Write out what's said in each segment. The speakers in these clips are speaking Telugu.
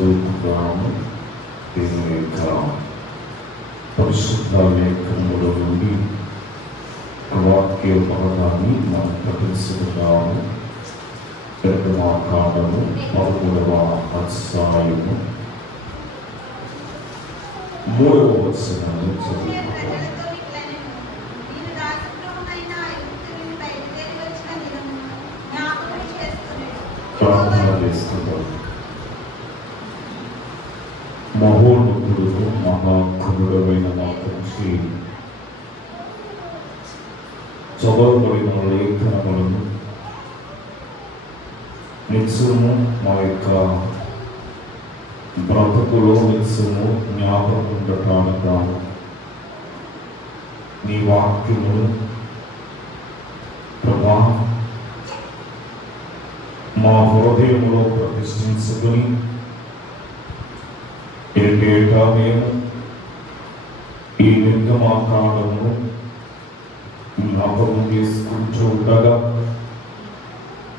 చదువుకున్నాము. దేవుని యొక్క పరిశుద్ధ లేఖనముల నుండి వాక్య భాగాన్ని మనం పఠించుకున్నాము. నిర్గమాకాండము 13వ అధ్యాయము 3వ వచనాన్ని చదువుకుంటాము. ప్రార్థన చేసుకుంటాం. మహోన్నతుడు మహాకరుడమైన మా తండ్రి, చదవబడిన లేఖనములను నిత్యము మా యొక్క బ్రతుకులో నిత్యము జ్ఞాపకం ఉండటానికి గాను నీ వాక్యమును ప్రభా మా హృదయంలో ప్రతిష్ఠించుకుని ఏటేటా మేము ఈ నిర్గమాకాండమును జ్ఞాపకం చేసుకుంటూ ఉండగా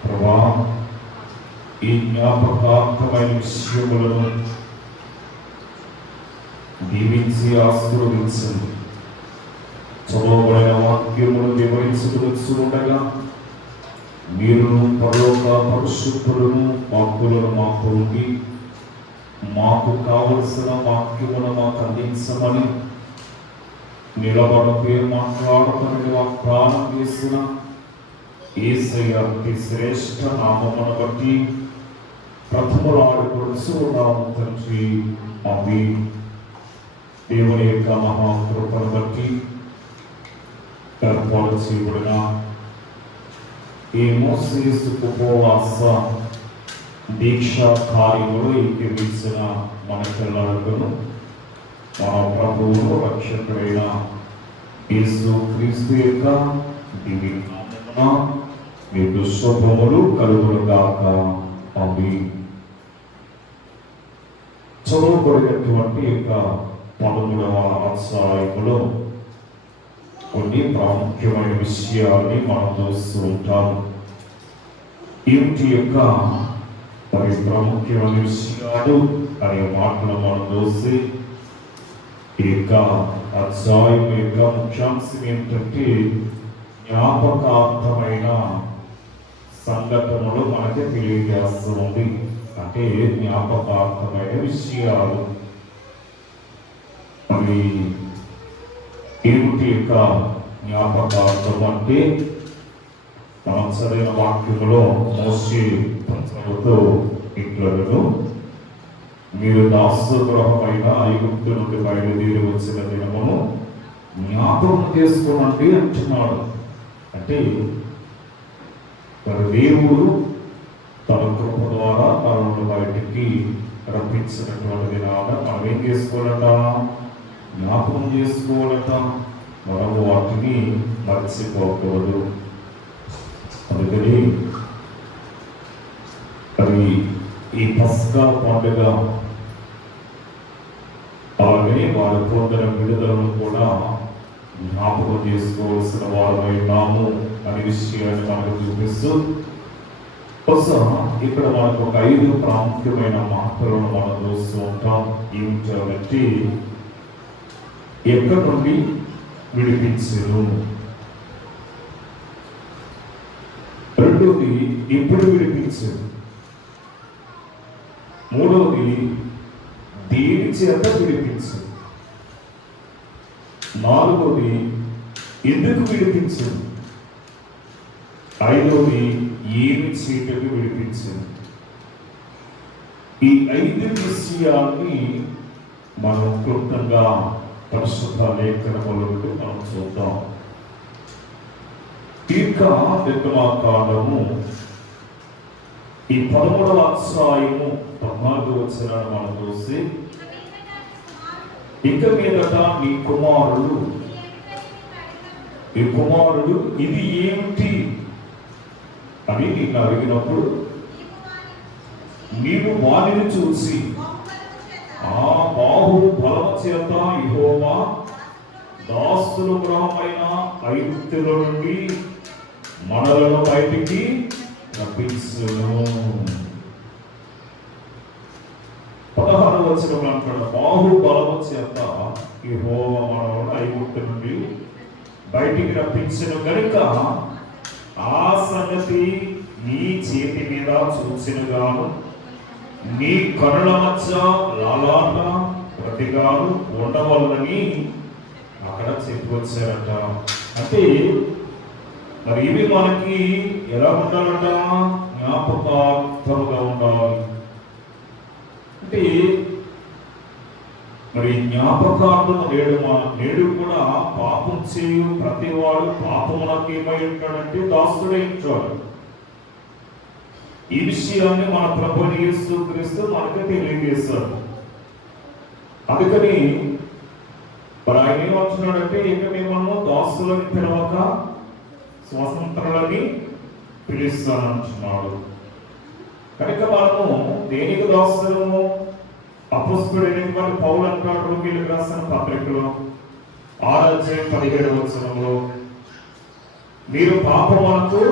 ప్రభా ఈ జ్ఞాపకాత్మకమైన విషయములను దీవించి ఆశీర్వదించండి. చదవబడిన వాక్యమును వివరించుకుని ఉండగా మీరును పరలోక పరిశుద్ధులను వాక్కులను మాకు ఉండి మాకు కావలసిన వాక్యమును మాకు అందించమని నిలబడితే మాట్లాడమని వాగ్దానం చేసిన యేసయ్య అతి శ్రేష్ఠ నామమును బట్టి ప్రథములాడుకొడుచు ఉన్నాము తండ్రి. ఆమేన్. దేవుని యొక్క మహాకృపను బట్టి ఏర్పాటు చేయబడిన ఈ మోసేసు ఉపవాస దీక్షా కార్యములు ఇచ్చిన మన పిల్లలను మన ప్రభువును రక్షకుడైన యేసు క్రీస్తు యొక్క దివ్య నామమున మీకు శుభములు కలుగునుగాక. ఆమేన్. చదవబడినటువంటి యొక్క 13వ అధ్యాయములో కొన్ని ప్రాముఖ్యమైన విషయాల్ని మనం చూస్తూ ఉంటాము. ఇంటి యొక్క మరి ప్రాముఖ్యమైన విషయాలు అనే మాటలు మనం చూసి ఈ యొక్క అధ్యాయం యొక్క ముఖ్యాంశం ఏంటంటే జ్ఞాపకార్థమైన సంఘటనలు మనకి తెలియజేస్తూ ఉంది. అంటే జ్ఞాపకార్థమైన విషయాలు అవి ఏమిటి యొక్క జ్ఞాపకార్థం అంటే మనం చదివిన వాక్యములో మోషే ప్రజలతో ఇట్లను మీరు దాసగృహమైన ఐగుప్తు నుండి బయలుదేరి వచ్చిన దినమును జ్ఞాపకం చేసుకోనండి అంటున్నాడు. అంటే దేవుడు తన కృప ద్వారా తనను బయటికి రప్పించినటువంటి దినాన మనం ఏం చేసుకోవాలట? జ్ఞాపకం చేసుకోవాలట. మనం వాటిని మర్చిపోకూడదు. అందుకని మరి ఈ పస్కా పండుగ అలాగే వారి పొందిన విడుదలను కూడా జ్ఞాపకం చేసుకోవాల్సిన వారమైనాము అనే విషయాన్ని మనకు చూపిస్తూ ఇక్కడ మనకు ఒక 5 ప్రాముఖ్యమైన మాటలను మనం చూస్తూ ఉంటాం. ఏమిటంటే ఎక్కడి నుండి విడిపించరు, రెండోది ఎప్పుడు విడిపించరు, మూడవది దేని చేత విడిపించరు, నాలుగోది ఎందుకు విడిపించరు, ఐదవది ఏమి చీకటి విడిపించరు. ఈ 5 విషయాన్ని మనం క్లుప్తంగా పరిశుద్ధ లేఖనముల నుండి మనం చూద్దాం. నిర్గమాకాండము ఈ 13వ అధ్యాయము 14వ వచనాన్ని మనం చూసి, ఇక మీదట నీ కుమారుడు ఇది ఏమిటి అని నిన్ను అడిగినప్పుడు నీవు వారిని చూసి ఆ బాహు బలము చేత యెహోవా దాసుల గృహమైన ఐగుప్తుల నుండి మనలను బయటికి రప్పించును. 16వ వచనంలో అంటాడు, బాహుబలము చేత యెహోవా మనలను ఐగుప్తు నుండి బయటికి రప్పించెను గనుక ఆ సంగతి నీ చేతి మీద చూసినగాను నీ కనుల మధ్య లాలాట ప్రతిగాను ఉండవలనని అక్కడ చెప్పి వచ్చారట. అంటే మరి ఇవి మనకి ఎలా ఉండాలట? జ్ఞాపకార్థముగా ఉండాలి. అంటే మరి జ్ఞాపకార్థము నేడు కూడా పాపం చేయు ప్రతివాడు పాపమునకు ఏమై ఉంటాడంటే దాసుడై ఉంటాడు. ఈ విషయాన్ని మన ప్రభువు యేసుక్రీస్తు మనకు తెలియజేశాడు. అందుకని మరి ఆయన ఏమంటున్నాడంటే, ఇక మిమ్మల్ని దాసులని పిలవక స్వతంత్రులని పిలుస్తానంటున్నాడు. కనుక మనము దేనికి దాసులము? అపొస్తలుడైనటువంటి పౌలు అంటాడు రోమీయులకు రాసిన పత్రికలో 6:17 వచనంలో, మీరు పాపమునకు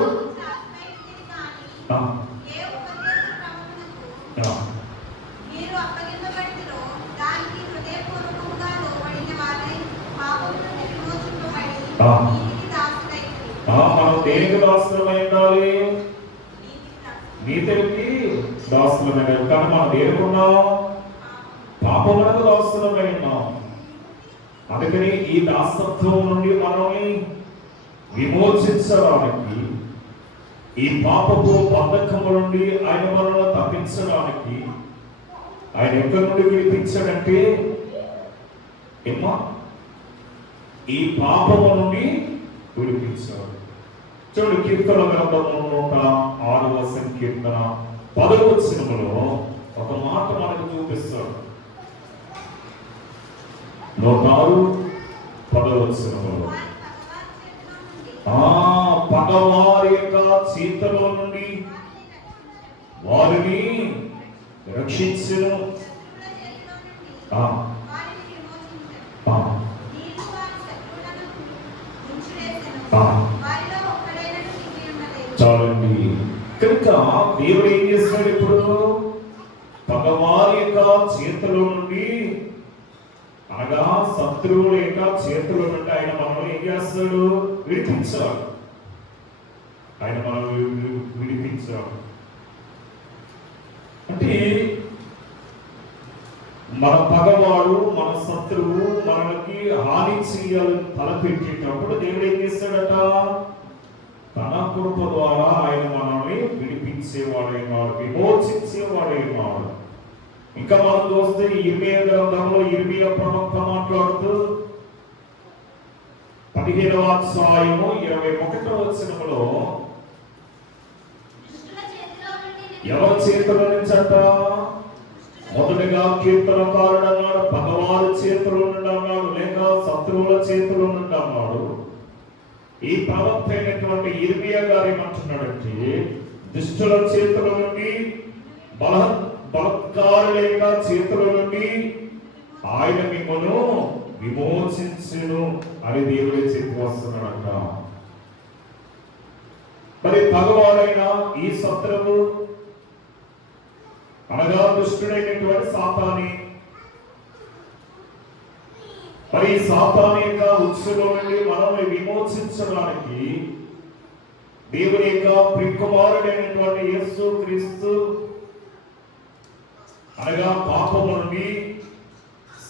మనం దేనికి దాసులమై ఉండాలి? నీతికి దాసులమై. కానీ మనం దేనికున్నాం? పాపమునకు దాసులమై ఉన్నాం. అందుకని ఈ దాసత్వం నుండి మనల్ని విమోచించడానికి, ఈ పాపపు బంధకము నుండి ఆయన మనల్ని తప్పించడానికి ఆయన ఎక్కడి నుండి విడిపించాడంటే ఏమా ఈ పాపము నుండి విడిపించాడు. చూడు, కీర్తన గ్రంథము 106వ సంకీర్తన 10వ వచనములో ఒక మాట మనకు చూపిస్తాడు. 106 10వ వచనములో పగవారి యొక్క చేతుల నుండి వారిని రక్షించును. చాలండి. కనుక దేవుడు ఏం చేస్తాడు? ఇప్పుడు పగవారి యొక్క చేతుల నుండి, అనగా శత్రువుల యొక్క చేతుల నుండి ఆయన మనల్ని ఏం చేస్తాడు? విడిపించాడు. ఆయన మనల్ని విడిపించాడు. అంటే మన పగవాడు, మన శత్రువు మనకి హాని చేయాలని తలపెట్టేటప్పుడు దేవుడు ఏం చేస్తాడట? తన కృప ద్వారా ఆయన మనల్ని విడిపించేవాడైనాడు, విమోచించేవాడైనాడు. ఇంకా మనం చూస్తే ఇర్మియా గ్రంథంలో ఇర్మియా ప్రవక్త మాట్లాడుతూ 15వ అధ్యాయము 21వ వచనములో ఎవరి చేతుల నుంచి అంట? మొదటిగా కీర్తనకారుడు అన్నాడు, పగవారి చేతుల నుండి అన్నాడు, లేక శత్రువుల చేతుల నుండి అన్నాడు. ఈ ప్రవక్త అయినటువంటి ఇర్మియా గారు ఏమంటున్నాడంటే, దుష్టుల చేతుల నుండి, బలత్కారుల యొక్క చేతుల నుండి ఆయన మిమ్మల్ని విమోచించును అని దేవుడే చెప్పి వస్తున్నాడంట. మరి పగవాడైన ఈ శత్రువు అనగా దుష్టుడైనటువంటి సాతాని, మరి ఈ సాతాని యొక్క ఉచ్చులో నుండి మనల్ని విమోచించడానికి దేవుని యొక్క ప్రియకుమారుడైనటువంటి యేసుక్రీస్తు అనగా పాపము నుండి,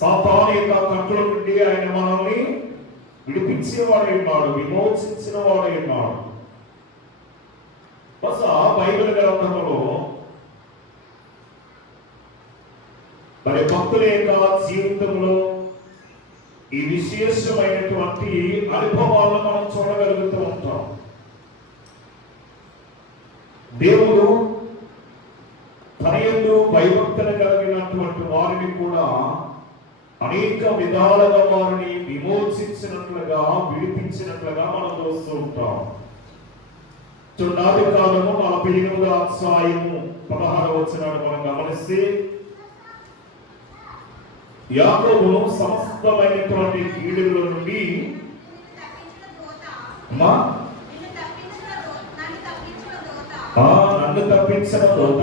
సాతాను యొక్క కట్టుల నుండి ఆయన మనల్ని విడిపించేవాడై ఉన్నాడు, విమోచించిన వాడై ఉన్నాడు. బైబిల్ గ్రంథంలో మరి భక్తుల యొక్క జీవితంలో ఈ విశేషమైనటువంటి అనుభవాలను మనం చూడగలుగుతూ ఉంటాం. దేవుడు తన యందు భయభక్తులు కలిగినటువంటి వారిని కూడా అనేక విధాలుగా వారిని విమోచించినట్లుగా, విడిపించినట్లుగా మనం చూస్తూ ఉంటాం. నాటి కాలము 48వ అధ్యాయము 16వ వచనాన్ని మనం గమనిస్తే, యాకోబు సమస్తమైనటువంటి కీడుల నుండి నన్ను తప్పించిన దోత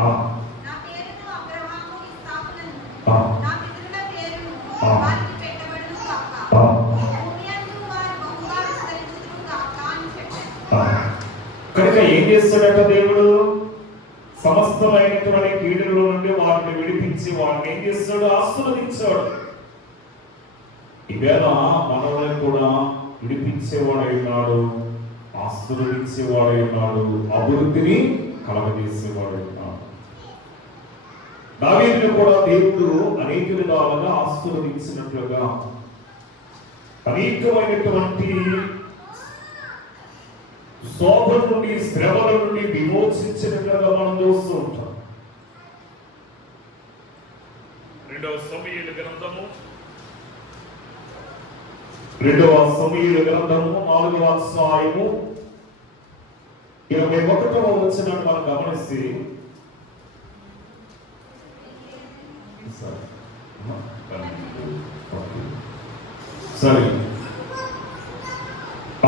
నా పేరును అబ్రహాము ఇస్సాకులను ఆ, నా పితరుల పేరును ఆ. వారికి పెట్టబడును గాక. ఆ, భూమి యందు వారు బహుగా విస్తరించుదురు గాక అని చెప్పాను. ఆ. కనుక ఏం చేస్తాడట దేవుడు? సమస్తమైనటువంటి కీడుల నుండి వారిని విడిపించి వారిని ఏం చేస్తాడు? ఆశీర్వదించాడు. ఈవేళ మనల్ని కూడా విడిపించేవాడై ఉన్నాడు, ఆశీర్వదించేవాడై ఉన్నాడు, అభివృద్ధిని కలగజేసేవాడై ఉన్నాడు. దావీదును కూడా దేవుడు అనేక విధాలుగా ఆశీర్వదించినట్లుగా అనేకమైనటువంటి శోభ నుండి శ్రమల నుండి విమోచించినట్లుగా మనం చూస్తూ ఉంటాం. 2వ సమూయేలు గ్రంథము 4వ అధ్యాయము 21వ వచనాన్ని మనం గమనిస్తే, సరే,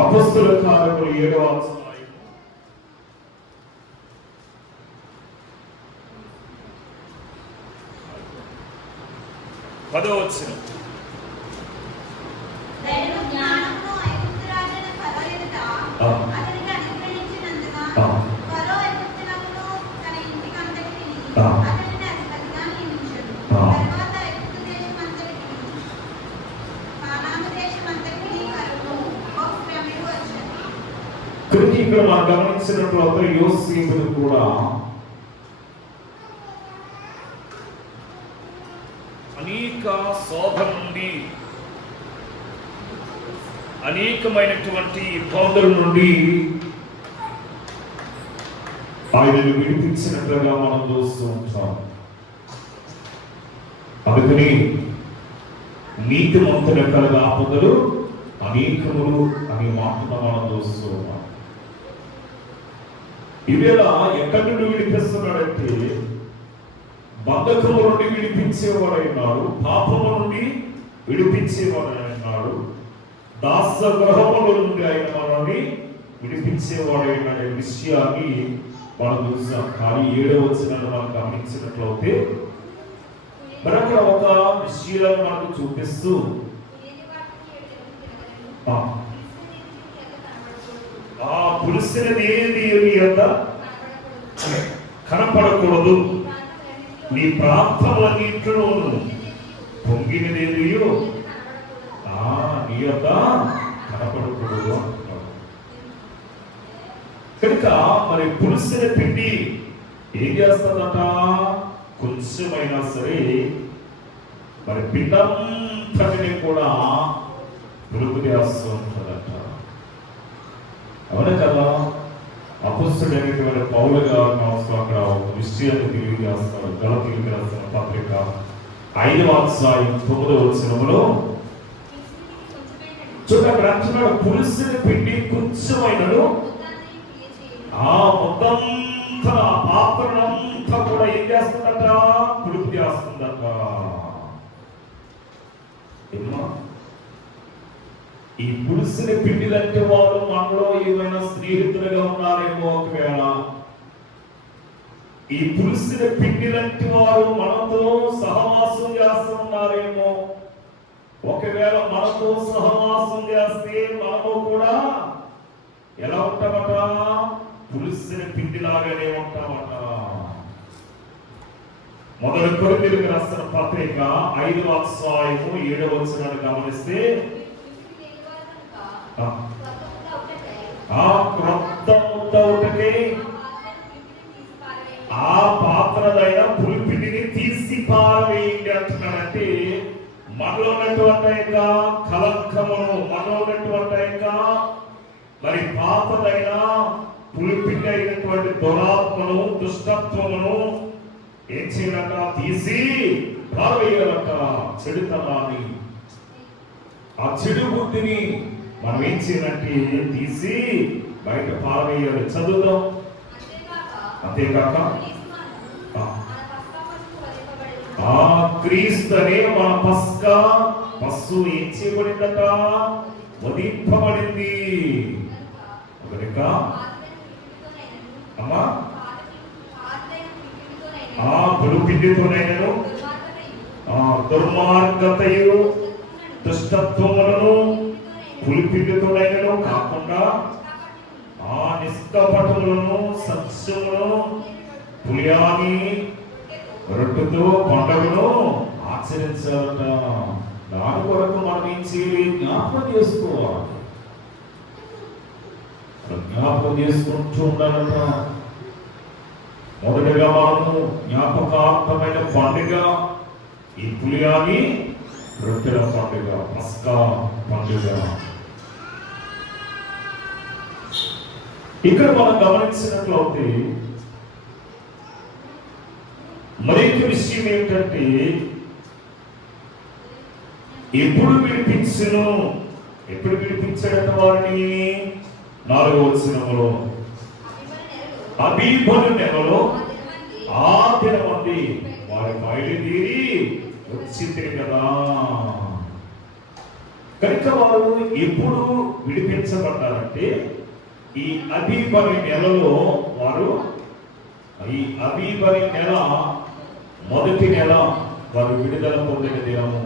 అపొస్తలుల కార్యములు 7వ అధ్యాయం 10వ వచనం. దయను జ్ఞానమును ఐగుప్తు రాజైన ఫరో ఎదుట అతనికి అనుగ్రహించినందున ఫరో ఐగుప్తునకును తన ఇంటికి అంతటికిని అతనిని అధిపతిగా నియమించెను. తరువాత ఐగుప్తు దేశమంతటికిని కానాను దేశమంతటికిని కరువు బహు శ్రమలు వచ్చెను. కనుక ఇక్కడ మనం గమనించినట్లయితే యోసేపును కూడా అనేక శోభ నుండి, అనేకమైనటువంటి ఇబ్బందుల నుండి ఆయనను విడిపించినట్లుగా మనం చూస్తూ ఉంటాం. అందుకని నీతిమంతుల కలగా ఆపదలు అనేకములు అనే మాటను మనం చూస్తూ ఉన్నాం. ఈవేళ ఎక్కడి నుండి విడిపిస్తున్నాడంటే బంధకము నుండి విడిపించేవాడైనాడు, పాపము నుండి విడిపించేవాడైనాడు, దాస గృహముల నుండి ఆయన మనల్ని విడిపించేవాడైన విషయాన్ని మనం చూసాం. కానీ 7వ వచనాన్ని మనం గమనించినట్లయితే మరి అక్కడ ఒక విషయాన్ని మనకు చూపిస్తూ ఆ పురుషుని ఏది యొక్క కనపడకూడదు, నీ ప్రాంతములన్నింటిలోను పొంగినదేదియో నీ యొక్క కనపడకూడదు అంటున్నాడు. కనుక మరి పురుషుని పిండి ఏం చేస్తుందట? కొంచెమైనా సరే మరి పిండంతటిని కూడా పురుగు చేస్తూ ఉంటుందట. అవును కదా? అపొస్తలుడైనటువంటి పౌలు గారు అక్కడ ఒక విషయాన్ని తెలియజేస్తారు. గలతీయులకు రాసిన పత్రిక 5వ అధ్యాయం 9వ వచనములో చూడ అక్కడ అంటున్నాడు, పులుసుని పిండి కొంచెమైనను ఆ మొత్తంతా పాత్రనంతా కూడా ఏం చేస్తుందట? పులుపు చేస్తుందట. ఈ పులుసుని పిండిలంటే వాళ్ళు మనలో ఏమైనా స్నేహితులుగా ఉన్నారేమో, ఒకవేళ ఈ పులుసుని పిండిలంటే వారు మనతో సహవాసం చేస్తున్నారేమో, ఒకవేళ మనతో సహవాసం చేస్తే మనము కూడా ఎలా ఉంటామట? పులుసుని పిండిలాగానే ఉంటామట. మొదటి కొరింథీయులకు రాసిన పత్రిక 5వ అధ్యాయము 7వ వచనాన్ని గమనిస్తే ఆ క్రొత్త ముద్ద ఒకటే ఆ పాత్రదైన పులిపిండిని తీసి పారవేయండి అంటున్నాడంటే మనలో ఉన్నటువంటి యొక్క కలంకమును, మనలో ఉన్నటువంటి యొక్క మరి పాతదైన పులిపిండి అయినటువంటి దురాత్మను, దుష్టత్వమును ఏం చేయాలట? తీసి పారవేయాలట. చెడుతనాన్ని, ఆ చెడు బుద్ధిని మనం ఏం చేయాలంటే తీసి బయట పారవేయాలి. చదువుదాం. అంతేకాక ఆ క్రీస్తు అనే మన పస్కా పశువు ఏం చేయబడిందట? వధింపబడింది. కనుక అమ్మా ఆ పులిపిండితోనైనను దుర్మార్గతయు దుష్టత్వములను పులిపిండితోనైనను కాకుండా ఆ నిష్కపటములను సత్యములను పులియాని రొట్టెతో పండుగను ఆచరించాలట. దాని కొరకు మనం ఏం చేయాలి? జ్ఞాపకం చేసుకోవాలి. జ్ఞాపకం చేసుకుంటూ ఉండాలట. మొదటిగా మనము జ్ఞాపకార్థమైన పండుగ ఈ పులియాని రొట్టెల పండుగ, పస్కా పండుగ. ఇక్కడ మనం గమనించినట్లయితే మరొక విషయం ఏంటంటే, ఎప్పుడు విడిపించాడట వారిని? 4వ వచనములో అబీబను నెలలో ఆ దినమంది వారి బయలుదేరి వచ్చింది కదా. కనుక వారు ఎప్పుడు విడిపించబడ్డారంటే ఈ అబీబని నెలలో వారు, ఈ అబీబని నెల మొదటి నెల వారు విడుదల పొందిన దినము.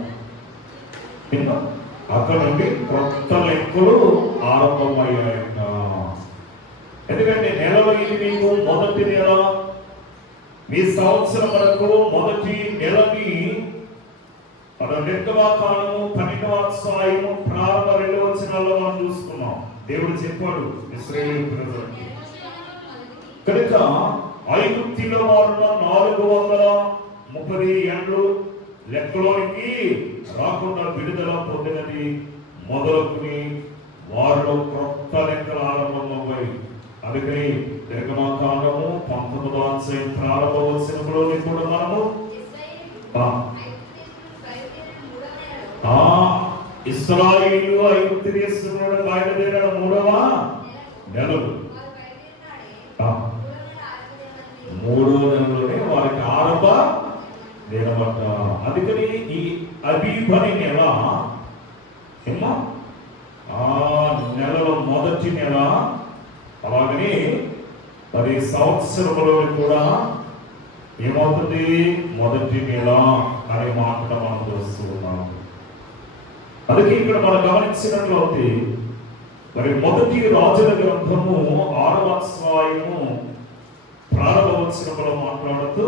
అక్కడ నుండి కొత్త లెక్కలు ఆరంభమయ్యాయట. ఎందుకంటే నెలలో ఇది మీకు మొదటి నెల. మీ సంవత్సరం వరకు మొదటి నెలని మనం నిర్గమాకాండము 12వ అధ్యాయము ప్రారంభ 2వ వచనాల్లో మనం చూసుకున్నాం. దేవుడు చెప్పాడు ఇశ్రాయేలు ప్రజలకి. కనుక ఐగుప్తులో వారున్న 430 ఏండ్లు లెక్కలోనికి రాకుండా విడుదల పొందినది మొదలుకుని వారిలో కొత్త లెక్కలు ఆరంభమయ్యాయి. అందుకని నిర్గమాకాండము 19వ అధ్యాయం ప్రారంభ వచనంలోని కూడా మనము ఇశ్రాయేలు ఐగుప్తు దేశం నుండి బయలుదేరిన 3వ నెలలు, 3వ నెలలోనే వారికి ఆరంభ దినమట. అందుకని ఈ అబీబని నెల ఆ నెలలో మొదటి నెల. అలాగని 10 సంవత్సరములో కూడా ఏమవుతుంది? మొదటి నెల అనే మాట మనం చూస్తూ ఉన్నాం. అందుకే ఇక్కడ మనం గమనించినట్లయితే మరి మొదటి రాజుల గ్రంథము 6వ అధ్యాయము ప్రారంభ వచనంలో మాట్లాడుతూ,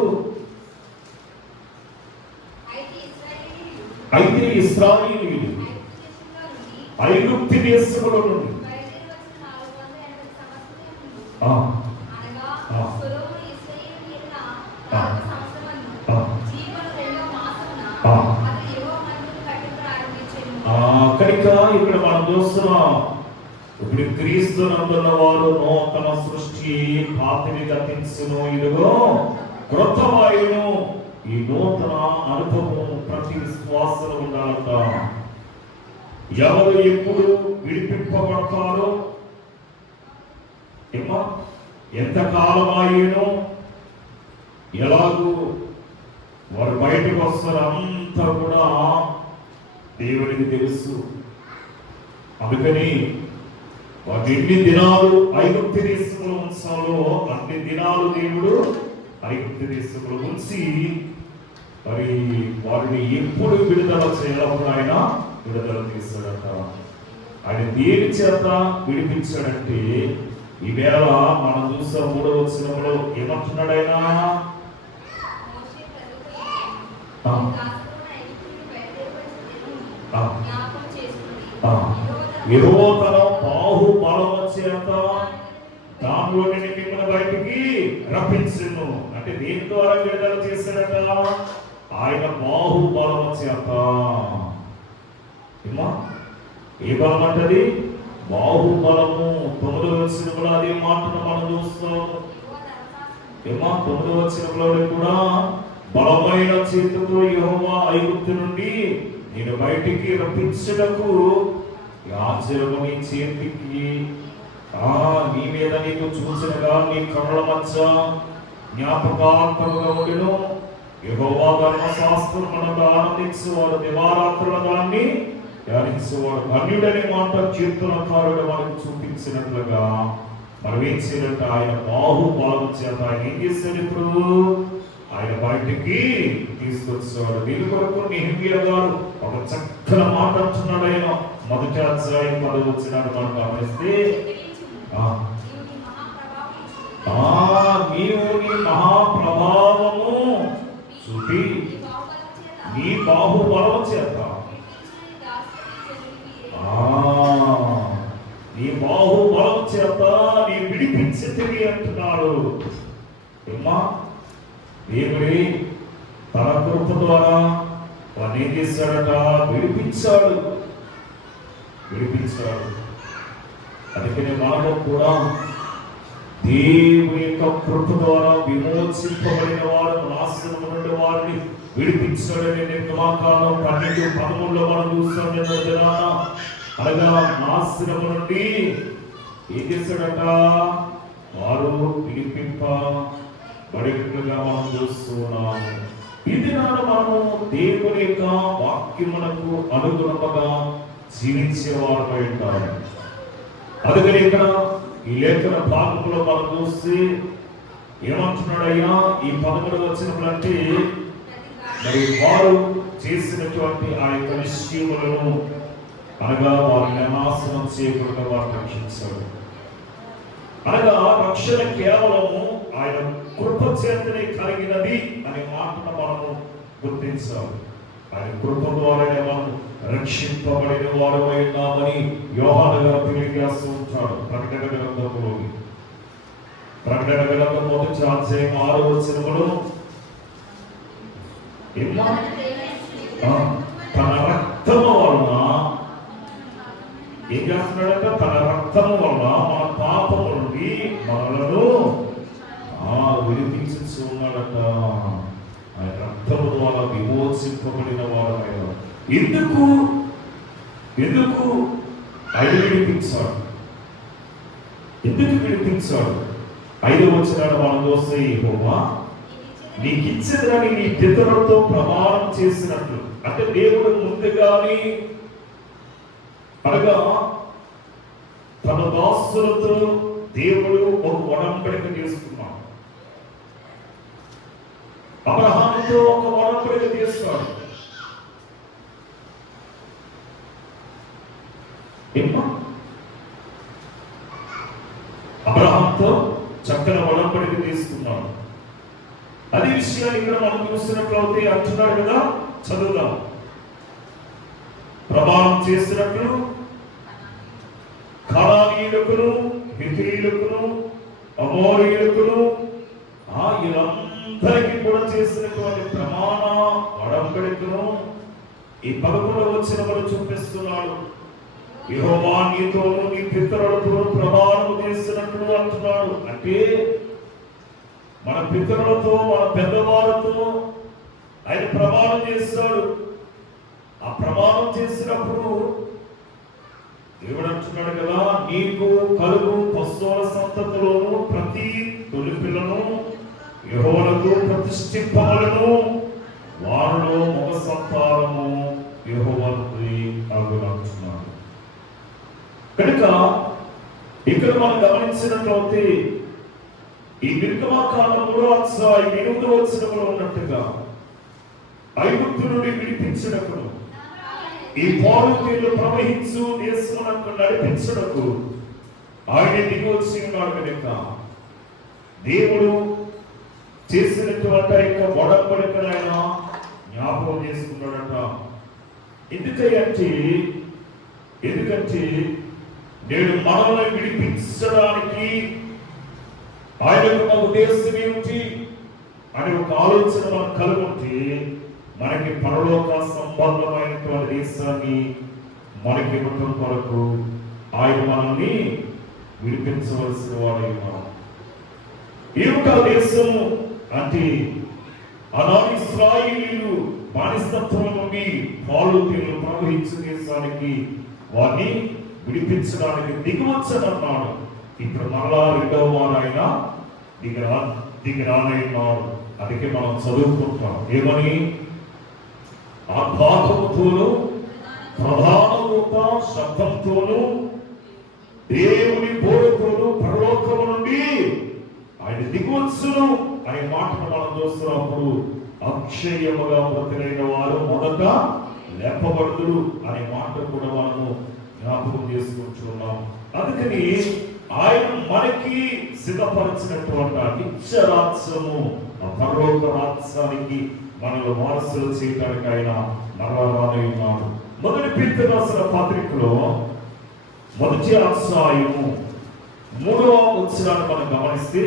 అయితే ఇశ్రాయేలీయులు ఐగుప్తు దేశములో నుండి కనుక ఇక్కడ మనం చూస్తున్నాం. ఇప్పుడు క్రీస్తు నందున్న వారు నూతన సృష్టి, పాతవి గతించును, ఇదిగో క్రొత్తవాయును. ఈ నూతన అనుభవం ప్రతి విశ్వాసంలో ఉండాలంట. ఎవరు ఎప్పుడు విడిపింపబడతారో, ఎంత కాలమాయేనో, ఎలాగూ వారు బయటకు వస్తారు అంతా కూడా దేవునికి తెలుసు. అందుకని వారు ఎన్ని దినాలు ఐగుప్తు దేశంలో ఉంచాలో అన్ని దినాలు దేవుడు ఐగుప్తు దేశంలో ఉంచి మరి వారిని ఎప్పుడు విడుదల చేయాలప్పుడు ఆయన విడుదల తీస్తాడట. ఆయన దేని చేత విడిపించాడంటే, ఈవేళ మనం చూసే 3వ వచనంలో ఏమంటున్నాడు ఆయన? యెహోవా తన బాహుబలము చేత దానిలో మిమ్మల్ని బయటికి రప్పించును. అంటే దేని ద్వారా విడుదల చేశాడట? ఆయన బాహుబలము చేత. ఏ బలం అంటది? బాహుబలము. 9వ వచనంలో అదే మాటను మనం చూస్తాం. 9వ వచనంలో కూడా బలమైన చేతితో యెహోవా ఐగుప్తు నుండి నేను బయటికి రప్పించుటకు యాజకుని నీ చేతికి నీ మీద నీకు చూసినగా నీ కనుల మధ్య జ్ఞాపకార్థముగా ఉండును. యెహోవా ధర్మశాస్త్రమును ఆనందించువాడు దివారాత్రుల దాన్ని ధ్యానించువాడు ధన్యుడనే మాట కీర్తనకారుడు మనకు చూపించినట్లుగా మనం ఏం చేయాలంటే ఆయన బాహుబలం చేత ఆయన ఏం చేశాడు? ఇప్పుడు ఆయన బయటికి తీసుకొచ్చాడు. దీని కొరకు నెహెమ్యా గారు ఒక చక్కని మాట అంటున్నాడు. ఆయన మొదటి అధ్యాయం 10వ వచనాన్ని మనం గమనిస్తే, నీవు నీ మహాప్రభావము చూపి నీ బాహుబలము చేత, నీ బాహుబలం చేత నీ విడిపించితివి అంటున్నాడు. దేవుడి తన కృప ద్వారా వారిని ఏం చేశాడట? విడిపించాడు. అందుకని మనలో కూడా దేవుని యొక్క కృప ద్వారా విమోచింపబడిన వారు, నాశనం నుండి వారిని విడిపించాడని నిర్గమాకాండం 12:13 మనం చూస్తాం. అనగా నాశనం నుండి ఏం చేశాడట? వారు విడిపింపబడినట్లుగా మనం చూస్తున్నాము. ఇది నాడు మనము దేవుని యొక్క వాక్యమునకు అనుగుణంగా జీవించేవారు ఉంటారు. అందుకని ఇక్కడ ఈ లేఖన భాగంలో మనం చూస్తే ఏమంటున్నాడయ్యా? ఈ 11వ వచనం అంటే మరి వారు చేసినటువంటి ఆ యొక్క నిశ్చయములను, అనగా వారిని నాశనం చేయకుండా వారిని రక్షించాడు. అనగా రక్షణ కేవలము ఆయన కృప చేతనే కలిగినది అనే మాటను మనము గుర్తించాలి. ఆయన కృప ద్వారానే మనం రక్షింపబడిన వారమై ఉన్నామని యోహాను గారు తెలియజేస్తూ ఉంటాడు. ప్రకటన గ్రంథంలోని ప్రకటన గ్రంథం 1వ అధ్యాయం 6వ వచనములో తన రక్తము వలన ఏం చేస్తున్నాడంటే, తన రక్తము వలన మన పాపము నుండి మనలను విడిపించున్నాడట. ఆయన రక్తము ద్వారా విమోచింపబడిన వారమైన ఎందుకు ఆయన విడిపించాడు? ఎందుకు విడిపించాడు? 5వ వచనాన్ని మనం చూస్తే, యెహోవా నీకు ఇచ్చేదని నీ పితరులతో ప్రమాణం చేసినట్లు. అంటే దేవుడు ముందుగానే, అనగా తన దాసులతో దేవుడు ఒక ఒడంబడిక చేసుకున్నాడు. అబ్రహాముతో ఒక ఒడంబడిక చేస్తాడు. అబ్రహాముతో చక్కని ఒడంబడిక తీసుకున్నాడు. అదే విషయాన్ని ఇక్కడ మనం చూసినట్లయితే అంటున్నాడు కదా, చదువుదాం. ప్రమాణం చేసినట్లు కనానీయులకును, హిత్తీయులకును, అమోరీయులకును వీళ్ళందరికీ కూడా చేసినటువంటి ప్రమాణ ఒడంబడికను ఈ 11వ వచనంలో చూపిస్తున్నాడు. యెహోవా నీతోను నీ పితరులతో ప్రమాణం చేసినట్లు అంటున్నాడు. అంటే మన పితరులతో, మన పెద్దవాళ్ళతో ఆయన ప్రమాణం చేస్తాడు. ఆ ప్రమాణం చేసినప్పుడు దేవుడు అంటున్నాడు కదా, నీకు కలుగు పశువుల సంతతిలోను ప్రతి తొలి పిల్లను యెహోవాకు ప్రతిష్ఠింపవలెను, వారిలో మగ సంతానము యెహోవాకు అగునంటున్నాడు. కనుక ఇక్కడ మనం గమనించినట్లయితే ఈ నిర్గమాకాండం 3వ అధ్యాయం 8వ వచనంలో ఉన్నట్టుగా ఐగుప్తు నుండి విడిపించినప్పుడు, ఈ పారుతీలు ప్రవహించు దేశమునకు నడిపించడకు ఆయన దిగి వచ్చి ఉన్నాడు. కనుక దేవుడు చేసినటువంటి యొక్క ఒడంబడికను ఆయన జ్ఞాపకం చేసుకున్నాడట. ఎందుకంటే నేను మనల్ని విడిపించడానికి ఆయనకు ఒక ఉద్దేశం ఏమిటి అని ఒక ఆలోచన మనకు కలుగుంటే, మనకి పరలోక సంబంధమైనటువంటి దేశాన్ని మనకి ఇవ్వటం కొరకు ఆయన మనల్ని విడిపించవలసిన వాడై ఉన్నాడు. ఏమిటా దేశము అంటే, ఆనాడు ఇశ్రాయేలీయులు బానిసత్వం నుండి పాలుతీలు ప్రవహించే దేశానికి వారిని విడిపించడానికి దిగువచ్చనన్నాడు. ఇప్పుడు మరలా 2వ వారు ఆయన దిగిరానన్నాడు. అందుకే మనం చదువుకుంటాం ఏమని, ఆఘాతముతోను ప్రధానమూత శబ్దంతోను దేవుని బోరుతోను పరలోకము నుండి ఆయన దిగువచ్చును అనే మాటను మనం చూస్తున్నప్పుడు అక్షయముగా మృతులైన వారు మొదట లేపబడుదురు అనే మాట కూడా మనము జ్ఞాపకం చేసుకుంటున్నాం. అందుకని ఆయన మనకి సిద్ధపరిచినటువంటి ఆ నిత్య రాజ్యము, ఆ పరలోక రాజ్యానికి మనల్ని వారసులు చేయడానికి ఆయన మరణాన్ని ఉన్నాడు. మొదటి పేతురు రాసిన పత్రికలో మొదటి అధ్యాయము 3వ వచనాన్ని మనం గమనిస్తే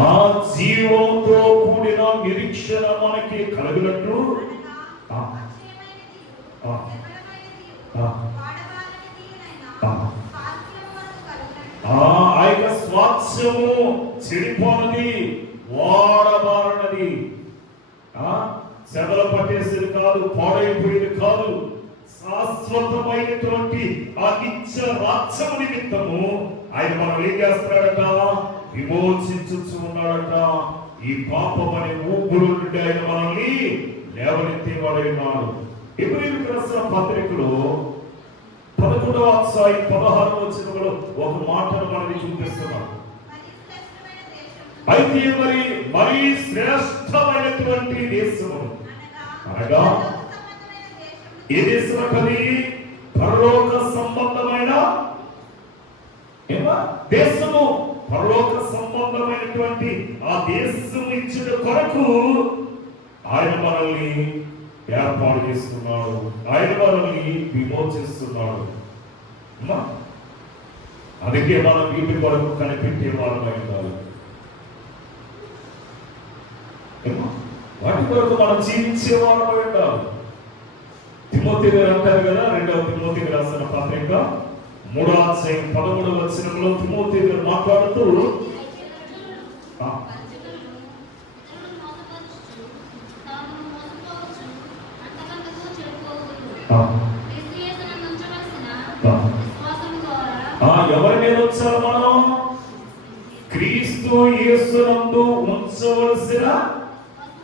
ఆ జీవంతో కూడిన నిరీక్షణ మనకి కలిగినట్లు ఆ యొక్క స్వాస్థ్యము చెడిపోనది, వాడబారనది, చెదల పట్టేసేది కాదు, పాడైపోయేది కాదు. శాశ్వతమైనటువంటి ఆ నిత్య రాజ్యము నిమిత్తము ఆయన మనం ఏం చేస్తున్నాడట? విమోచించుచు ఉన్నాడట. ఈ పాపమనే ఊపుల నుండి ఆయన మనల్ని లేవనెత్తి వాడైనాడు. హెబ్రీయులకు రాసిన పత్రికలో 11వ అధ్యాయం 16వ వచనంలో ఒక మాటను మనకి చూపిస్తున్నాడు. అయితే మరి శ్రేష్టమైనటువంటి దేశము అనగా ఏ దేశమది? పరలోక సంబంధమైన దేశము. పరలోక సంబంధమైనటువంటి ఆ దేశం ఇచ్చిన కొరకు ఆయన మనల్ని ఏర్పాటు చేస్తున్నాడు. ఆయన మనల్ని విమోచిస్తున్నాడు. అందుకే మనం వీటి కొరకు కనిపెట్టే వారమై ఉండాలి. వాటి కొరకు మనం జీవించే వారమై ఉండాలి. తిమోతి గారు అంటారు కదా, 2వ తిమోతికి రాసిన పత్రిక 3వ అధ్యాయం 13వ వచనంలో తిమోతి గారు మాట్లాడుతూ ఎవరి మీద ఉంచాలి? మనం క్రీస్తు యేసునందు ఉంచవలసిన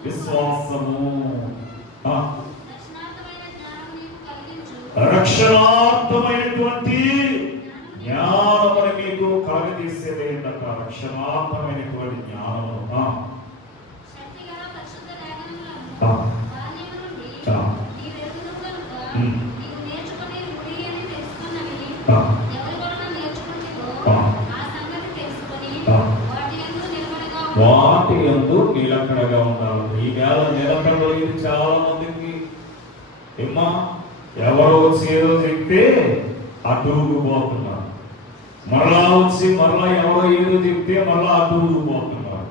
విశ్వాసము, రక్షణార్థమైనటువంటి జ్ఞానముని మీకు కలగజేసేదే అన్నమాట. రక్షణార్థమైనటువంటి జ్ఞానము వాటి యందు నిలకడగా ఉండాలి. ఈ నేల నిలకడలేదు చాలా మందికి. ఏమ్మా, ఎవరో వచ్చి ఏదో చెప్తే అటుపోతున్నారు, మరలా వచ్చి మరలా ఎవరో ఏదో చెప్తే మరలా అటుపోతున్నారు.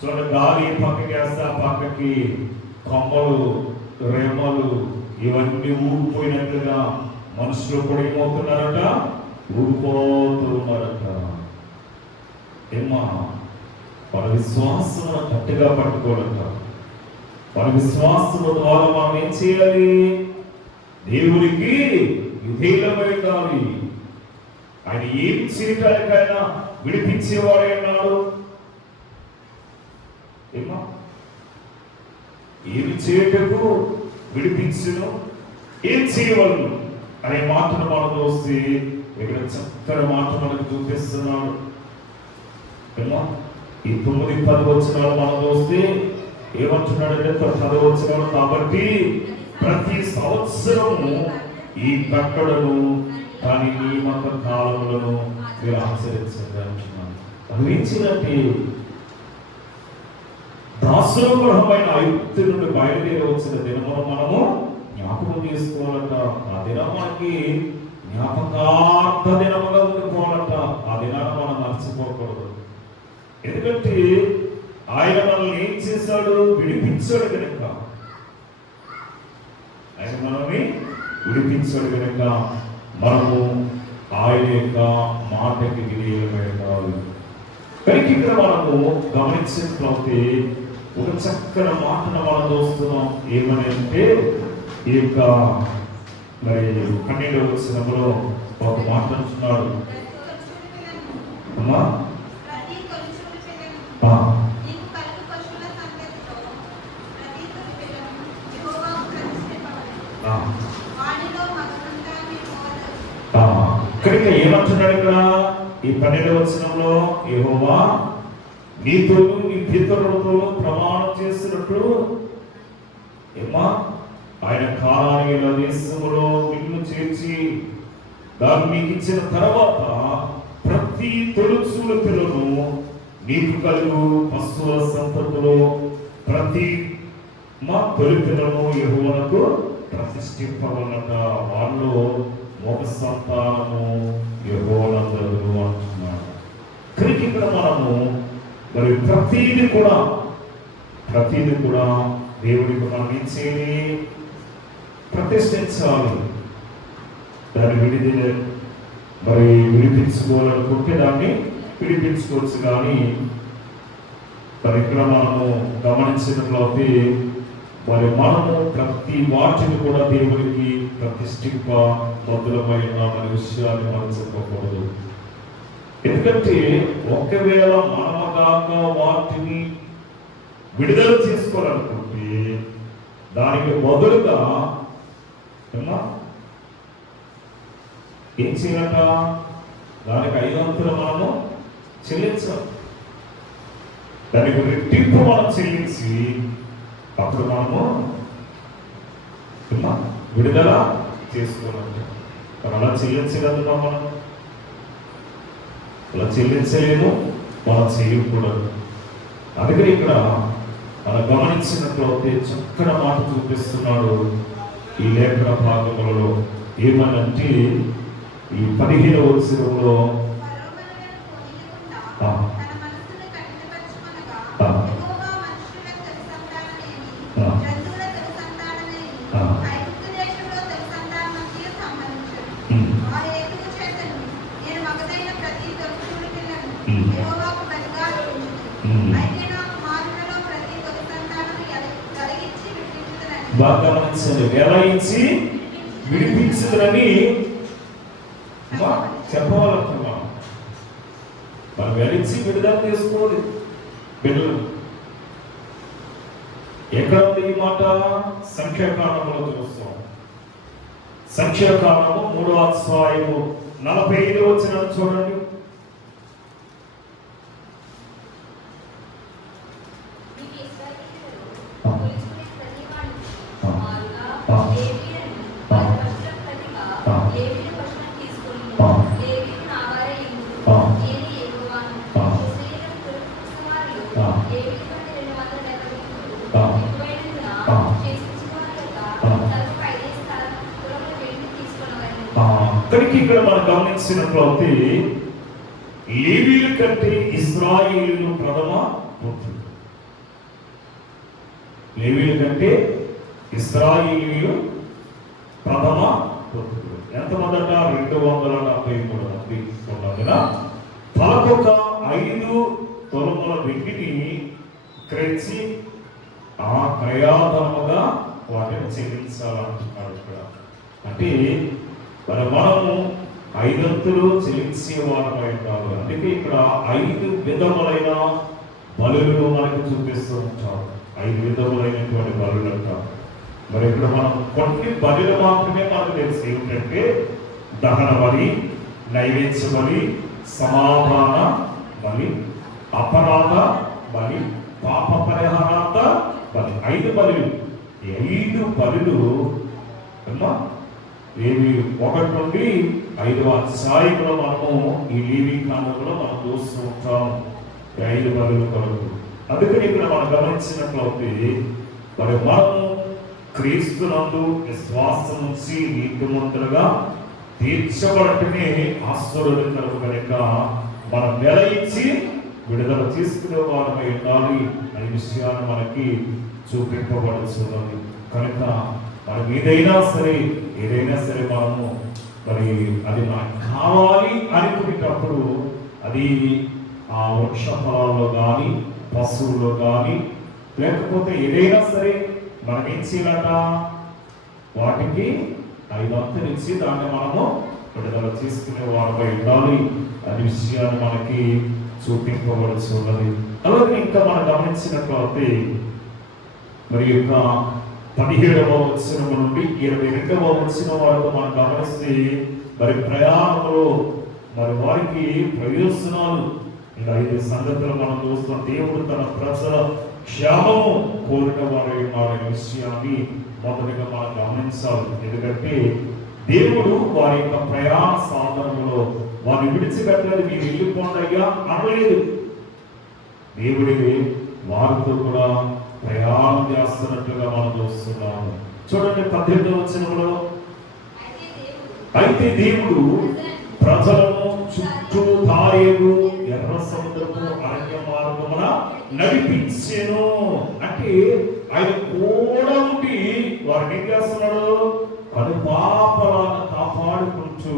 చూడండి, గాలి పక్కకి వేస్తే ఆ పక్కకి కొమ్మలు, రెమ్మలు ఇవన్నీ ఊగిపోయినట్లుగా మనుషులు కూడా ఏమవుతున్నారట? ఊగిపోతున్నారట. ఏమ్మా, వాళ్ళ విశ్వాసం గట్టిగా పట్టుకోవాలట. వాళ్ళ విశ్వాసము ద్వారా మనం ఏం చేయాలి? దేవునికి విధేయులమై ఉండాలి. ఆయన ఏం చేయటానికైనా విడిపించేవాడే ఉన్నాడు. ఏమ్మా, ఏమి చేయటకు విడిపించును, ఏం చేయవలను అనే మాటను మనం చూస్తే ఇక్కడ చక్కని మాట మనకు చూపిస్తున్నాడు. ఈ 9-10 వచనాలు మనం చూస్తే ఏమంటున్నాడంటే 10వ వచనం, కాబట్టి ప్రతి సంవత్సరము ఈ కట్టడను దాని నియమక కాలములను మీరు ఆచరించండి అంటున్నాను. అది ఇచ్చినట్టు దాసుల గృహమైన ఐగుప్తు నుండి బయలుదేరి వచ్చిన దినమును మనము జ్ఞాపకం చేసుకోవాలట. ఆ దినం మనకి జ్ఞాపకార్థ దినముగా ఉండిపోవాలట. ఆ దినాన్ని మనం మర్చిపోకూడదు. ఎందుకంటే ఆయన మనల్ని ఏం చేశాడు? విడిపించాడు కనుక. ఆయన మనల్ని విడిపించాడు కనుక మనము ఆయన యొక్క మాటకి విధేయులమై ఉండాలి. కనుక ఇక్కడ మనము గమనించినట్లయితే ఒక చక్కని మాటను మనం చూస్తున్నాం. ఏమని అంటే ఈ యొక్క మరి 12వ వచనంలో ఒక మాట అంటున్నాడు. అమ్మా, కనుక ఏమంటున్నాడు ఇక్కడ ఈ 12వ వచనంలో, యెహోవా నీతో నీ పితరులతో ప్రమాణం చేసినట్లు ఏమా ఆయన కానానీయుల దేశములో నిన్ను చేర్చి దాన్ని నీకు ఇచ్చిన తర్వాత ప్రతి తొలుచూల పిల్లను నీకు కలుగు పశువుల సంతతిలో ప్రతి మా తొలి పిల్లను యెహోవాకు ప్రతిష్ఠింపవలన వాళ్ళు ఒక సంతానము యెహోవానందరు అంటున్నాడు. కనుక ఇక్కడ మనము మరి ప్రతిదీ కూడా దేవుడికి మనం ఇచ్చేది ప్రతిష్ఠించాలి. దాన్ని విడిపించుకోవాలనుకుంటే దాన్ని విడిపించుకోవచ్చు. కానీ మరి ఇక్కడ మనము గమనించినట్లయితే మరి మనము ప్రతి వాటిని కూడా దేవుడికి ప్రతిష్ఠింప మొదలమై ఉన్నామనే విషయాన్ని మనం చెప్పకూడదు. ఎందుకంటే ఒకవేళ మనమగాక వాటిని విడుదల చేసుకోవాలనుకుంటే దానికి బదులుగా ఏం చేయాలట? దానికి 5 వంతులు మనము చెల్లించాలి. దానికి రెట్టింపు మనం చెల్లించి అప్పుడు మనము విడుదల చేసుకోవాలి. అలా చెల్లించగలుగుతాం. మనం అలా చెల్లించలేము, మనం చేయకూడదు. అందుకని ఇక్కడ మనం గమనించినట్లయితే చక్కని మాట చూపిస్తున్నాడు ఈ లేఖన భాగములలో. ఏమనంటే ఈ 15వ వచనంలో బాగా గమనించండి, వెలయించి విడిపించుదని చెప్పవాలనుకున్నాం. మనం వెలించి విడుదల చేసుకోవాలి బిడ్డలు. ఎక్కడ ఉంది ఈ మాట? సంఖ్యాకాండంలో చూస్తాం. సంఖ్యాకాండము 3వ అధ్యాయము 45వ వచనం చూడండి. ఇక్కడికి ఇక్కడ మనం గమనించినట్లయితే లేవీయుల కంటే ఇశ్రాయేలీయులు ప్రథమ పుత్రులు. లేవీయుల కంటే ఇశ్రాయేలీయులు ప్రథమ పుత్రులు. ఎంతమంది అంట? 243 మంది ఉన్నందున తలకొక 5 తులముల వెండిని క్రయించి ఆ క్రయాధనముగా వాటిని చెల్లించాలంటున్నాడు ఇక్కడ. అంటే మరి మనము 5 వంతులు చెల్లించే వారమై ఉంటారు. అందుకే ఇక్కడ 5 విధములైన బలులను మనకు చూపిస్తూ ఉంటాం. 5 విధములైనటువంటి బలులు అంటాం. మరి ఇక్కడ మనం కొన్ని బలులు మాత్రమే మనకు తెలుసు. ఏమిటంటే దహన బలి, నైవేద్య బలి, సమాధాన బలి, అపరాధ బలి, పాప పరిహారార్థ బలి. 5 బలులు. 5 బలులు లేవి 1 నుండి 5వ అధ్యాయంలో మనము ఈ లేవి కాండంలో మనం చూస్తూ ఉంటాం 5 బలులు కొరకు. అందుకని ఇక్కడ మనం గమనించినట్లయితే మరి మనము క్రీస్తునందు విశ్వాసం నుంచి నీతిమంతులుగా తీర్చబడటమే ఆశీర్వాదకరం కనుక మనం వెల ఇచ్చి విడుదల తీసుకునే వారమై ఉండాలి అనే విషయాన్ని మనకి చూపింపబడుతున్నది. కనుక మనం ఏదైనా సరే మనము మరి అది మనకు కావాలి అనుకునేటప్పుడు అది ఆ వృక్ష ఫలాల్లో కానీ పశువుల్లో కానీ లేకపోతే ఏదైనా సరే మనం ఏం చేయాలట? వాటికి 5 వంతులు ఇచ్చి దాన్ని మనము విడుదల తీసుకునే వారమై ఉండాలి అనే విషయాన్ని మనకి చూపింపబడుతున్నది. అలాగే ఇంకా మనం గమనించినట్లయితే మరి యొక్క 17వ వచనం నుండి 22వ వచనం వరకు మనం గమనిస్తే మరి ప్రయాణంలో మరి వారికి ప్రయోజనాలు ఇలా 5 సంగతులు మనం చూస్తాం. దేవుడు తన ప్రజల క్షేమము కోరిన వారి ఉన్నాడనే విషయాన్ని మొదటిగా మనం గమనించాలి. ఎందుకంటే దేవుడు వారి యొక్క ప్రయాణ సాధనలో వారిని విడిచిపెట్టలేదు, మీరు వెళ్ళిపోండి అయ్యా అనలేదు. దేవుడి వారితో కూడా ప్రయాణం చేస్తున్నట్లుగా మనం చూస్తున్నాము. చూడండి 18వ వచనంలో, అయితే దేవుడు ప్రజలను చుట్టూ తాయేగు ఎర్ర సముద్రపు అరణ్య మార్గమున నడిపించెను. అంటే ఆయన కూడా ఉండి వారిని ఏం చేస్తున్నాడు? కనుపాపలాగా కాపాడుకుంటూ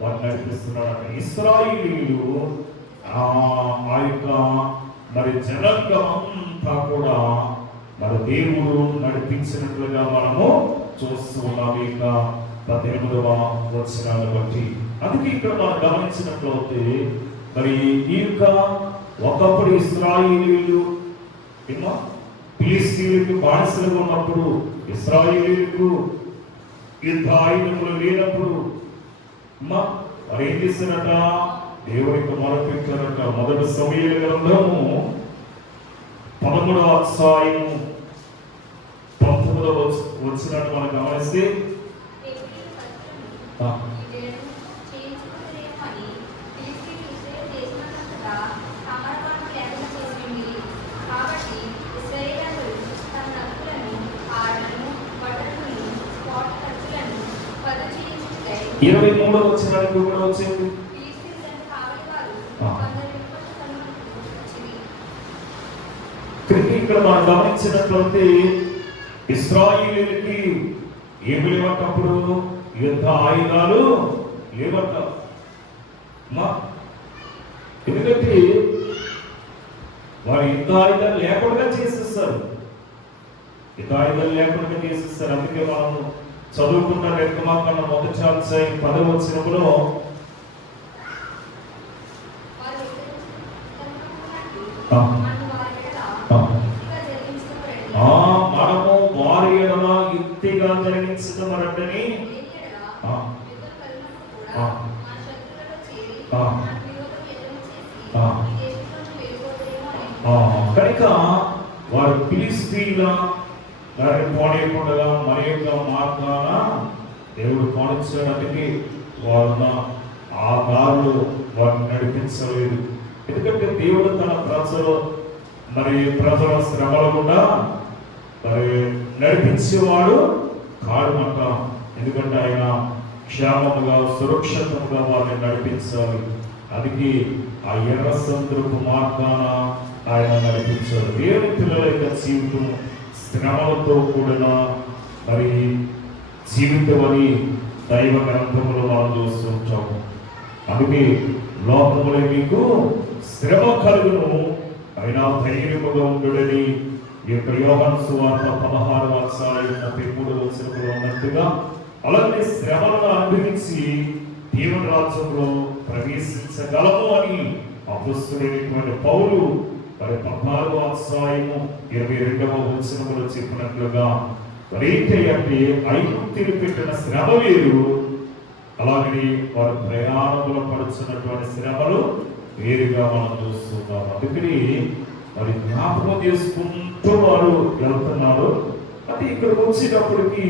వారిని నడిపిస్తున్నాడు. ఇశ్రాయేలీయులు ఆ యొక్క మరి జనాంగమంతా కూడా మరి దేవుడు నడిపించినట్లుగా మనము చూస్తూ ఉన్నాము. ఇక 18వ వచనాన్ని బట్టి అందుకే ఇక్కడ మనం గమనించినట్లయితే మరి ఈ యొక్క ఒకప్పుడు ఇశ్రాయేలీయులు ఫిలిష్తీయులకు బానిసలుగా ఉన్నప్పుడు, ఇశ్రాయేలీయులకు యుద్ధ ఆయుధములు లేనప్పుడు మరి ఏం చేశారట? దేవునికి మొరపెట్టారట. మొదటి సమూయేలు గ్రంథము 13వ అధ్యాయము 19వ వచనాన్ని మనం గమనిస్తే, ఇరవై 23వ వచనానికి కూడా వచ్చింది. ఇక్కడ మనం గమనించినట్లయితే ఇశ్రాయేలీయులకి ఏమి లేవటప్పుడు? యుద్ధ ఆయుధాలు లేవట. ఎందుకంటే వారి యుద్ధ ఆయుధాలు లేకుండా చేసేస్తారు. యుద్ధ ఆయుధాలు లేకుండా చేసేస్తారు. అందుకే మనం చదువుకున్న నిర్గమాకాండం 1వ అధ్యాయం 10వ వచనంలో మనము వారి ఎడల యుక్తిగా జరిగించమని కనుక వారు ఫిలిష్తీయుల వారిని పోనీయకుండా మరి యొక్క మార్గాన దేవుడు పోనించడానికి వారు ఆ దారులు వారిని నడిపించలేదు. ఎందుకంటే దేవుడు తన ప్రజలు మరి ప్రజల శ్రమల గుండా మరి నడిపించేవాడు కాడుమంట. ఎందుకంటే ఆయన క్షేమముగా సురక్షితంగా వారిని నడిపించాలి. అందుకే ఆ ఎర్ర సముద్రపు మార్గాన ఆయన నడిపించాడు. దేవుని పిల్లల యొక్క జీవితం శ్రమలతో కూడిన మరి జీవితం అని దైవ గ్రంథములో మనం చూస్తుంటాము. అందుకే లోకములో మీకు శ్రమ కలుగును, అయినా ధైర్యముగా ఉండుడని ఈ యొక్క యోహాను సువార్త 16వ అధ్యాయం 33వ వచనంలో ఉన్నట్టుగా అలాగే శ్రమలను అనుభవించి దేవుని రాజ్యంలో ప్రవేశించగలము అని అపొస్తలుడైనటువంటి పౌలు మరి 14వ అధ్యాయము 22వ వచనంలో చెప్పినట్లుగా ఏంటి అంటే ఐగుప్తులు పెట్టిన శ్రమ వేరు, అలాగే వారు ప్రయాణంలో పడుతున్నటువంటి శ్రమలు వేరుగా మనం చూస్తున్నాం. అందుకని మరి జ్ఞాపకం చేసుకుంటూ వారు వెళ్తున్నారు. అంటే ఇక్కడికి వచ్చేటప్పటికి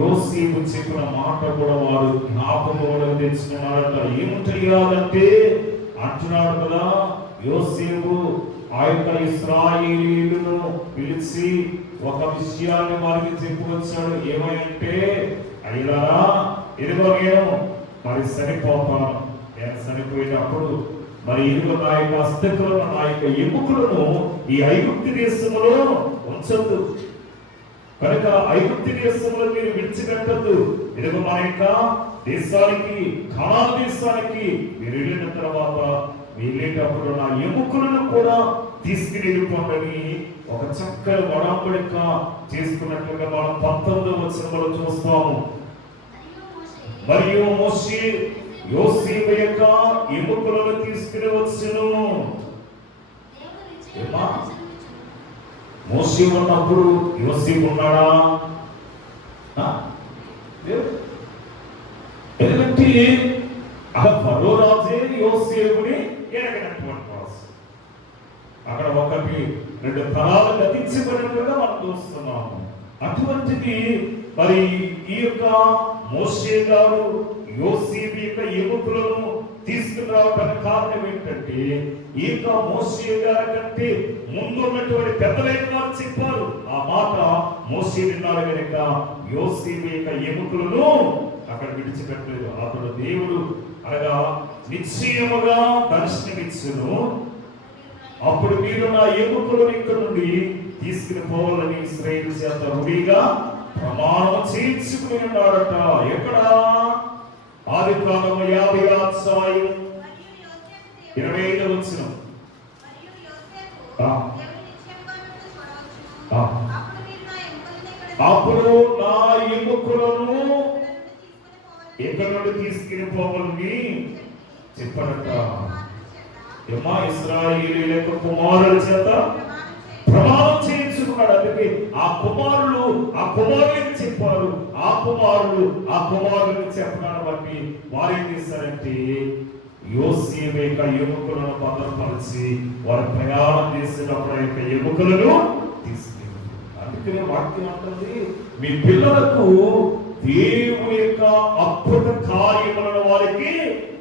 యోసేపు చెప్పిన మాట కూడా వారు జ్ఞాపకం తెచ్చుకున్నారట. ఏముంటాయంటే అంటున్నాడు కదా, యోసేపు ఆ యొక్క ఇశ్రాయేలీయులను పిలిచి ఒక విషయాన్ని వారికి చెప్పుకొచ్చాడు. ఏమంటే, అయ్యలారా, ఇదిగో నేను మరి చనిపోతాను. నేను చనిపోయినప్పుడు మరి ఇదిగో నా యొక్క అస్థికులను, నా యొక్క ఎముకలను ఈ ఐగుప్తు దేశంలో ఉంచద్దు. కనుక ఐగుప్తు దేశంలో మీరు విడిచిపెట్టద్దు. ఇదిగో మన యొక్క దేశానికి, కనాను దేశానికి మీరు వెళ్ళిన తర్వాత వెళ్ళేటప్పుడు నా ఎముకలను కూడా తీసుకుని వెళ్ళిపోండి ఒక చక్కని వడంబడిక చేసుకున్నట్లుగా మనం 19వ వచనంలో చూస్తాము. మరియు మోషే యోసేపు యొక్క ఎముకలను తీసుకుని వచ్చెను. మోషే ఉన్నప్పుడు యోసేపు ఉన్నాడా? లేదు. ఎందుకంటే ఆ ఫరో రాజే యోసేపుని ఎరగనటువంటి వాసు. అక్కడ ఒకటి రెండు తరాలు గతించబడినట్టుగా మనం చూస్తున్నాము. అటువంటిది మరి ఈ యొక్క మోషే గారు యోసేపు యొక్క ఎముకలను తీసుకురావడానికి కారణం ఏంటంటే, ఈ యొక్క మోషే గారి కంటే ముందు ఉన్నటువంటి పెద్దలైన వారు చెప్పారు. ఆ మాట మోషే విన్నారు కనుక యోసేపు యొక్క ఎముకలను అక్కడ విడిచిపెట్టలేదు. అతడు దేవుడు అనగా నిశ్చయముగా దర్శనమిచ్చును, అప్పుడు మీరు నా ఎముకలను ఇక్కడ నుండి తీసుకుని పోవాలని ఇశ్రాయేలు చేత రూఢిగా ప్రమాణం చేయించుకుని ఉన్నాడట. ఎక్కడ? ఆదికాండము 50వ అధ్యాయం 25వ వచనం. అప్పుడు నా ఎముకలను ఎక్కడి నుండి తీసుకుని పోవాలని చెప్పారట. ఏమా ఇశ్రాయేలీయుల యొక్క కుమారుల చేత ప్రమాణం చేయించుకున్నాడు. అందుకే ఆ కుమారులకు చెప్పారు. ఆ కుమారులకు చెప్పడాన్ని బట్టి వారు ఏం చేశారంటే యోసేపు యొక్క ఎముకలను భద్రపరిచి వారు ప్రయాణం చేసేటప్పుడు ఆ యొక్క ఎముకలను తీసుకెళ్ళారు. అందుకనే వాక్యం అంటుంది, మీ పిల్లలకు దేవుని యొక్క అద్భుత కార్యములను వారికి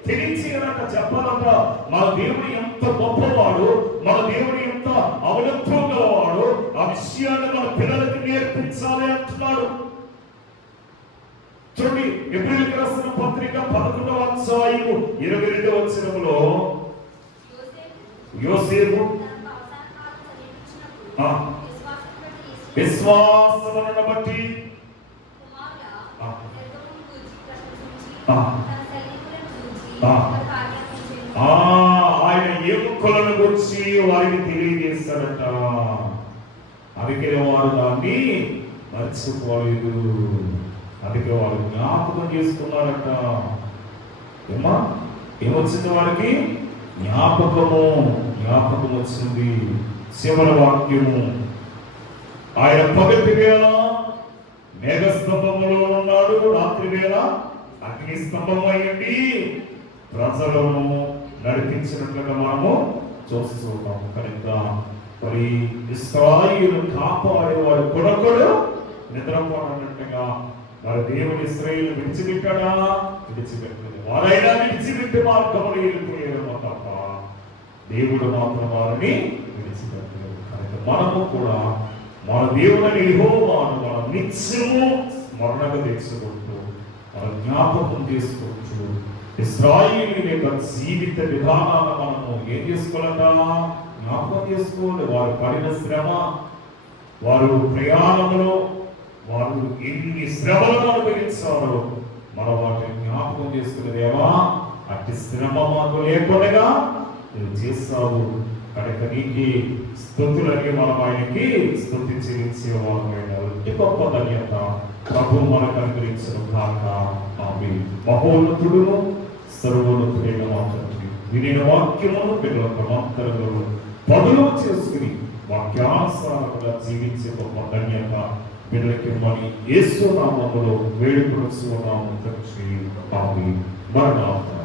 తెలియచేయాలంట, చెప్పాలంట. మన దేవుడు ఎంత గొప్పవాడు, మన దేవుడు ఎంత అవలత్వం గలవాడు, ఆ విషయాన్ని మన పిల్లలకు నేర్పించాలి అంటున్నాడు. చూడండి, ఎబ్రిల్కి రాసిన పత్రిక 11వ అధ్యాయము 22వ వచనములో యోసేపు విశ్వాసమును బట్టి ఆయన ఎముకలను గురించి వారికి తెలియజేస్తాడట. అందుకే వారు దాన్ని మర్చిపోలేదు. అందుకే వారు జ్ఞాపకం చేసుకున్నారట. ఏమొచ్చింది వారికి? జ్ఞాపకం వచ్చింది. శివల వాక్యము, ఆయన పగటి వేళ మేఘస్తంభములో ఉన్నాడు, రాత్రి వేళ అగ్ని స్తంభం అయ్యండి ప్రజలను నడిపించినట్లుగా మనము చూస్తూ ఉన్నాము. కనుక మరి ఇశ్రాయేలు కాపాడేవాడు కొడకొడు నిద్రపోనట్టుగా మరి దేవుడు ఇశ్రాయేలు విడిచిపెట్టాడా? విడిచిపెట్టలేదు. వారైనా విడిచిపెట్టి మార్గములు వెళ్ళిపోయారు తప్ప దేవుడు మాత్రం వారిని విడిచిపెట్టలేదు. కనుక మనము కూడా మన దేవుడిని యెహోవాను మనం నిత్యము స్మరణగా తెచ్చుకుంటూ మన జ్ఞాపకం చేసుకోవచ్చు. ఇశ్రాయేలీయుల యొక్క జీవిత విధానాన్ని మనము ఏం చేసుకోవాలంట? జ్ఞాపకం చేసుకోండి. వారు పడిన శ్రమ, వారు ప్రయాణంలో వారు ఎన్ని శ్రమలను అనుభవించారో మనం వాటిని జ్ఞాపకం చేసుకునేదేవా, అట్టి శ్రమ మాకు లేకుండా నువ్వు చేస్తావు కనుక నీకి స్తుతులని మనం ఆయనకి స్తుతి చెల్లించేవారైన గొప్ప ధన్యత ప్రభు మనకు అనుగ్రహించిన కాక. ఆమేన్. మహోన్నతుడును సర్వోన్నతుడైన మాట్లాడి వినిన వాక్యమును పిల్లల ప్రమాంతరంలో పదులు చేసుకుని వాక్యానుసారంగా జీవించే గొప్ప ధన్యత పిల్లలకి మరి యేసు నామములో వేడుకొనుచు ఉన్నాము తండ్రి. ఆమేన్. మరణార్థం.